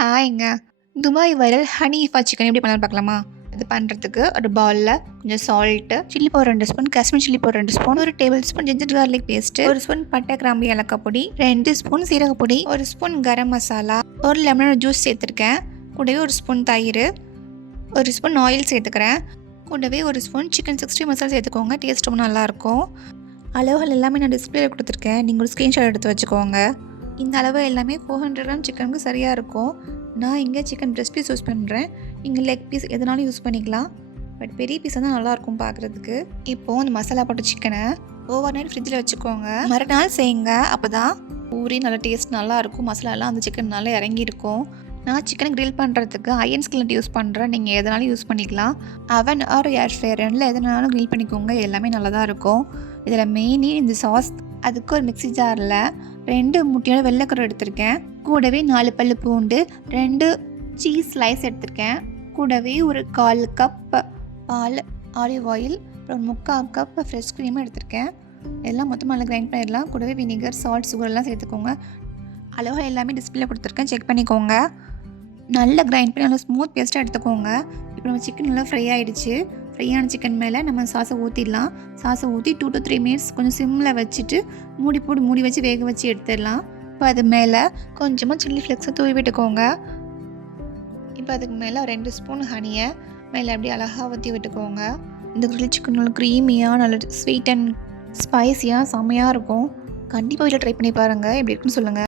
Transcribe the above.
ஹாய்ங்க. Dubai viral honey இஃபா chicken எப்படி பண்ணலாம்னு பார்க்கலாமா? இது பண்ணுறதுக்கு ஒரு பவுலில் கொஞ்சம் salt, chilli powder 2 spoon, Kashmir chilli powder 2 spoon, 1 table spoon ginger garlic paste, 1 spoon பட்டை கிராம்பு ஏலக்காய் பொடி, 2 spoon சீரகப்பொடி, 1 spoon garam masala, 1 லெமனோட juice சேர்த்துருக்கேன். கூடவே 1 ஸ்பூன் தயிர், 1 ஸ்பூன் ஆயில் சேர்த்துக்கிறேன். கூடவே 1 ஸ்பூன் சிக்கன் 60 மசாலா சேர்த்துக்கோங்க. டேஸ்ட் ரொம்ப நல்லாயிருக்கும். அளவுகள் எல்லாமே நான் டிஸ்பிளேல கொடுத்துருக்கேன். நீங்கள் ஒரு ஸ்க்ரீன்ஷாட் எடுத்து வச்சுக்கோங்க. இந்த அளவு எல்லாமே 400 கிராம் சிக்கனுக்கு சரியாக இருக்கும். நான் இங்கே சிக்கன் பிரெஸ்ட் பீஸ் யூஸ் பண்ணுறேன். நீங்கள் லெக் பீஸ் எதுனாலும் யூஸ் பண்ணிக்கலாம். பட் பெரிய பீஸாக தான் நல்லாயிருக்கும் பார்க்குறதுக்கு. இப்போது அந்த மசாலா போட்ட சிக்கனை ஓவர் நைட் ஃப்ரிட்ஜில் வச்சுக்கோங்க. மறுநாள் செய்யுங்க. அப்போ தான் ஊறி நல்லா டேஸ்ட் நல்லாயிருக்கும். மசாலாலாம் அந்த சிக்கன் நல்லா இறங்கியிருக்கும். நான் சிக்கன் கிரில் பண்ணுறதுக்கு அயன் ஸ்கில்லட் யூஸ் பண்ணுறேன். நீங்கள் எதனாலும் யூஸ் பண்ணிக்கலாம். அவன் ஆர் ஏர் ஃப்ரையரில் எதனாலும் கிரில் பண்ணிக்கோங்க. எல்லாமே நல்லா தான் இருக்கும். இதில் மெயினே இந்த சாஸ். அதுக்கு ஒரு மிக்ஸி ஜாரில் 2 முட்டையோட வெள்ளைக்கரு எடுத்திருக்கேன். கூடவே 4 பல்லு பூண்டு, 2 சீஸ் ஸ்லைஸ் எடுத்திருக்கேன். கூடவே ஒரு 1/4 கப் பால், ஆலிவ் ஆயில், அப்புறம் 3/4 கப் ஃப்ரெஷ் க்ரீம் எடுத்திருக்கேன். எல்லாம் மொத்தமாக நல்லா கிரைண்ட் பண்ணிடலாம். கூடவே வினிகர், சால்ட், சுகர் எல்லாம் சேர்த்துக்கோங்க. அளவு எல்லாமே டிஸ்பிளே கொடுத்துருக்கேன், செக் பண்ணிக்கோங்க. நல்லா கிரைண்ட் பண்ணி நல்லா ஸ்மூத் பேஸ்ட்டாக எடுத்துக்கோங்க. இப்போ நம்ம சிக்கன் நல்லா ஃப்ரை ஆகிடுச்சு. ஃப்ரையான சிக்கன் மேலே நம்ம சாஸை ஊற்றிடலாம். சாஸை ஊற்றி 2 to 3 மினிட்ஸ் கொஞ்சம் சிம்மில் வச்சுட்டு மூடி வச்சு வேக வச்சு எடுத்துடலாம். இப்போ அது மேலே கொஞ்சமாக சில்லி ஃப்ளேக்ஸை தூவி விட்டுக்கோங்க. இப்போ அதுக்கு மேலே 2 ஸ்பூன் ஹனியை மேலே அப்படியே அழகாக ஊற்றி விட்டுக்கோங்க. இந்த கிரில் சிக்கன் நல்லா க்ரீமியாக நல்ல ஸ்வீட் அண்ட் ஸ்பைஸியாக செம்மையாக இருக்கும். கண்டிப்பாக வீட்டில் ட்ரை பண்ணி பாருங்கள். எப்படி இருக்குன்னு சொல்லுங்கள்.